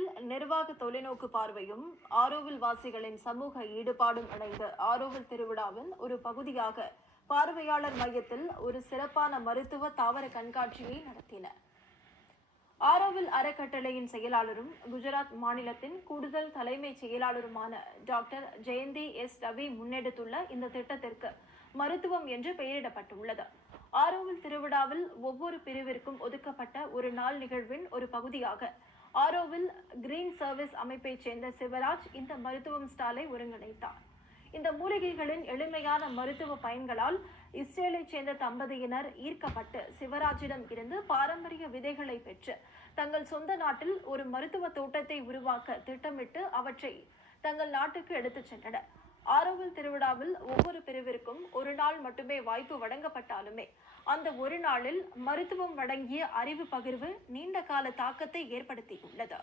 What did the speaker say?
ஆரோவில் நிர்வாக தொலைநோக்கு பார்வையும் ஆரோவில் வாசிகளின் சமூக ஈடுபாடும் இணைந்த ஆரோவில் திருவிழாவின் ஒரு பகுதியாக பார்வையாளர் மையத்தில் ஒரு சிறப்பான மருத்துவ தாவர கண்காட்சியை நடத்தினர். ஆரோவில் அறக்கட்டளையின் செயலாளரும் குஜராத் மாநிலத்தின் கூடுதல் தலைமைச் செயலாளருமான டாக்டர் ஜெயந்தி எஸ் ரவி முன்னெடுத்துள்ள இந்த திட்டத்திற்கு மருத்துவம் என்று பெயரிடப்பட்டுள்ளது. ஆரோவில் திருவிழாவில் ஒவ்வொரு பிரிவிற்கும் ஒதுக்கப்பட்ட ஒரு நாள் நிகழ்வின் ஒரு பகுதியாக ஆரோவில் கிரீன் சர்வீஸ் அமைப்பைச் சேர்ந்த சிவராஜ் இந்த மருத்துவம் ஸ்டாலை ஒருங்கிணைத்தார். இந்த மூலிகைகளின் எளிமையான மருத்துவ பயன்களால் இஸ்ரேலைச் சேர்ந்த தம்பதியினர் ஈர்க்கப்பட்டு சிவராஜிடம் இருந்து பாரம்பரிய விதைகளை பெற்று தங்கள் சொந்த நாட்டில் ஒரு மருத்துவ தோட்டத்தை உருவாக்க திட்டமிட்டு அவற்றை தங்கள் நாட்டுக்கு எடுத்துச் சென்றனர். ஆரோவில் திருவிழாவில் ஒவ்வொரு பிரிவிற்கும் ஒரு நாள் மட்டுமே வாய்ப்பு வழங்கப்பட்டாலுமே அந்த ஒரு நாளில் மருத்துவம் வழங்கிய அறிவு பகிர்வு நீண்ட கால தாக்கத்தை ஏற்படுத்தியுள்ளது.